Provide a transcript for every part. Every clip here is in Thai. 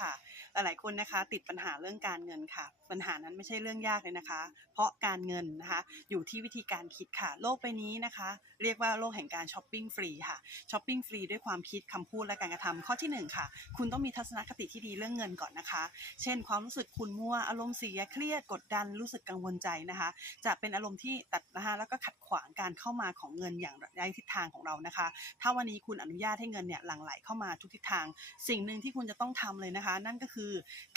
ค่ะ หลายๆคนนะคะติดปัญหาเรื่องการเงินค่ะ ปัญหานั้นไม่ใช่เรื่องยากเลยนะคะ เพราะการเงินนะคะอยู่ที่วิธีการคิดค่ะ โลกใบนี้นะคะ เรียกว่าโลกแห่งการช้อปปิ้งฟรีค่ะช้อปปิ้งฟรีด้วยความคิดคำพูดและการกระทำข้อที่หนึ่งค่ะ คุณต้องมีทัศนคติที่ดีเรื่องเงินก่อนนะคะ เช่น ความรู้สึกคุณมัวอารมณ์เสียเครียดกดดันรู้สึกกังวลใจนะคะ จะเป็นอารมณ์ที่ตัดนะคะแล้วก็ขัดขวางการเข้ามาของเงินอย่างไร้ทิศทางของเรานะคะ ถ้าวันนี้คุณอนุญาตให้เงินเนี่ยหลั่งไหลเข้ามาทุกทิศทาง สิ่งหนึ่งที่คุณจะต้องทำเลยนะคะ นั่นก็คือ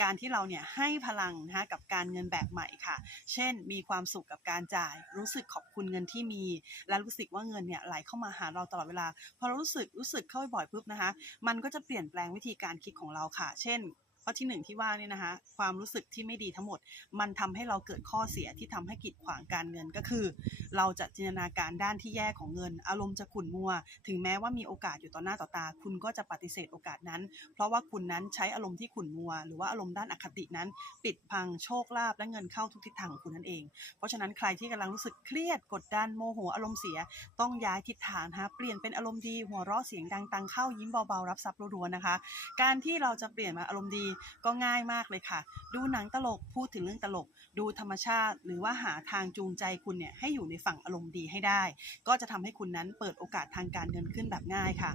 การที่เราเนี่ยให้พลังนะคะกับการเงินแบบใหม่ค่ะ เช่น มีความสุขกับการจ่าย รู้สึกขอบคุณเงินที่มี และรู้สึกว่าเงินเนี่ยไหลเข้ามาหาเราตลอดเวลา พอเรารู้สึกรู้สึกเข้าไปบ่อยปุ๊บนะคะ มันก็จะเปลี่ยนแปลงวิธีการคิดของเราค่ะ เช่น ข้อที่หนึ่งที่ว่านี่นะคะ ความรู้สึกที่ไม่ดีทั้งหมด มันทำให้เราเกิดข้อเสียที่ทำให้กีดขวางการเงินก็คือ เราจะจินตนาการด้านที่แย่ของเงิน อารมณ์จะขุ่นมัว ถึงแม้ว่ามีโอกาสอยู่ต่อหน้าต่อตา คุณก็จะปฏิเสธโอกาสนั้น เพราะว่าคุณนั้นใช้อารมณ์ที่ขุ่นมัว หรือว่าอารมณ์ด้านอคตินั้น ปิดพังโชคลาภและเงินเข้าทุกทิศทางของคุณนั่นเอง เพราะฉะนั้นใครที่กำลังรู้สึกเครียดกดดันโมโหอารมณ์เสีย ต้องย้ายทิศทางนะคะเปลี่ยนเป็นอารมณ์ดีหัวเราะเสียงดังตังเข้ายิ้มเบาๆรับทรัพย์รัวๆนะคะ การที่เราจะเปลี่ยนมาอารมณ์ดีก็ง่ายมากเลยค่ะ ดูหนังตลกพูดถึงเรื่องตลก ดูธรรมชาติ หรือว่าหาทางจูงใจคุณเนี่ยให้อยู่ในฝั่งอารมณ์ดีให้ได้ ก็จะทำให้คุณนั้นเปิดโอกาสทางการเงินขึ้นแบบง่ายค่ะ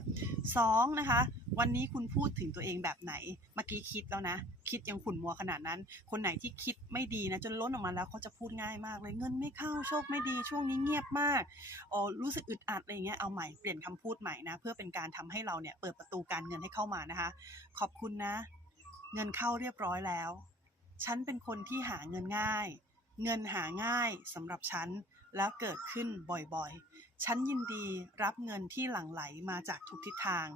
สองนะคะวันนี้คุณพูดถึงตัวเองแบบไหน เมื่อกี้คิดแล้วนะ คิดยังขุ่นมัวขนาดนั้น คนไหนที่คิดไม่ดีนะจนล้นออกมาแล้วเขาจะพูดง่ายมากเลยเงินไม่เข้าโชคไม่ดีช่วงนี้เงียบมากอ๋อรู้สึกอึดอัดอะไรเงี้ยเอาใหม่เปลี่ยนคำพูดใหม่นะ เพื่อเป็นการทำให้เราเนี่ยเปิดประตูการเงินให้เข้ามานะคะ ขอบคุณนะ เงินเข้าเรียบร้อยแล้ว ฉันเป็นคนที่หาเงินง่าย เงินหาง่ายสำหรับฉันแล้วเกิดขึ้นบ่อยๆ ฉันยินดีรับเงินที่หลั่งไหลมาจากทุกทิศทาง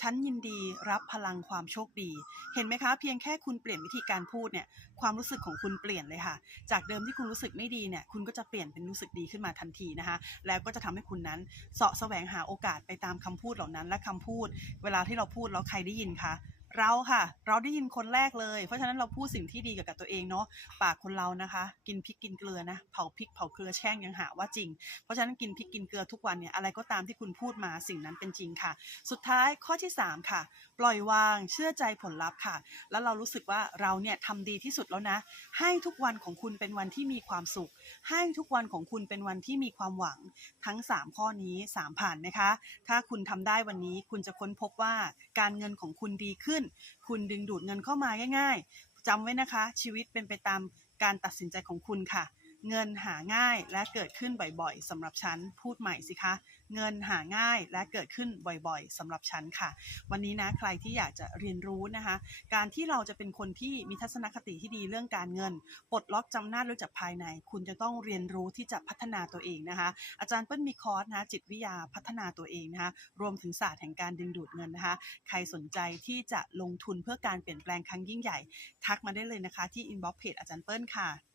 ฉันยินดีรับพลังความโชคดี เห็นไหมคะ เพียงแค่คุณเปลี่ยนวิธีการพูดเนี่ย ความรู้สึกของคุณเปลี่ยนเลยค่ะ จากเดิมที่คุณรู้สึกไม่ดีเนี่ย คุณก็จะเปลี่ยนเป็นรู้สึกดีขึ้นมาทันทีนะคะ แล้วก็จะทำให้คุณนั้นเสาะแสวงหาโอกาสไปตามคำพูดเหล่านั้น และคำพูด เวลาที่เราพูดแล้วใครได้ยินคะ เราค่ะ เราได้ยินคนแรกเลย เพราะฉะนั้นเราพูดสิ่งที่ดีกับตัวเองเนาะปากคนเรานะคะ กินพริกกินเกลือนะเผาพริกเผาเกลือแช่งยังหาว่าจริง เพราะฉะนั้นกินพริกกินเกลือทุกวันเนี่ยอะไรก็ตามที่คุณพูดมาสิ่งนั้นเป็นจริงค่ะ สุดท้ายข้อที่ 3 ค่ะ ปล่อยวางเชื่อใจผลลัพธ์ค่ะ แล้วเรารู้สึกว่าเราเนี่ยทำดีที่สุดแล้วนะ ให้ทุกวันของคุณเป็นวันที่มีความสุข ให้ทุกวันของคุณเป็นวันที่มีความหวังทั้ง 3 ข้อนี้ 3 ผ่านไหมคะ ถ้าคุณทำได้วันนี้คุณจะค้นพบว่าการเงินของคุณดีขึ้นคุณดึงดูดเงินเข้ามาง่าย ๆจำไว้นะคะ ชีวิตเป็นไปตามการตัดสินใจของคุณค่ะ เงินหาง่ายและเกิดขึ้นบ่อยๆสำหรับฉันพูดใหม่สิคะ เงินหาง่ายและเกิดขึ้นบ่อยๆสำหรับฉันค่ะ วันนี้นะใครที่อยากจะเรียนรู้นะคะ การที่เราจะเป็นคนที่มีทัศนคติที่ดีเรื่องการเงินปลดล็อกจำหน้าจรู้จากภายใน คุณจะต้องเรียนรู้ที่จะพัฒนาตัวเองนะคะ อาจารย์เปิ้ลมีคอร์สนะจิตวิทยาพัฒนาตัวเองนะคะรวมถึงศาสตร์แห่งการดึงดูดเงินนะคะ ใครสนใจที่จะลงทุนเพื่อการเปลี่ยนแปลงครั้งยิ่งใหญ่ ทักมาได้เลยนะคะที่อินบ็อกซ์เพจอาจารย์เปิ้ลค่ะ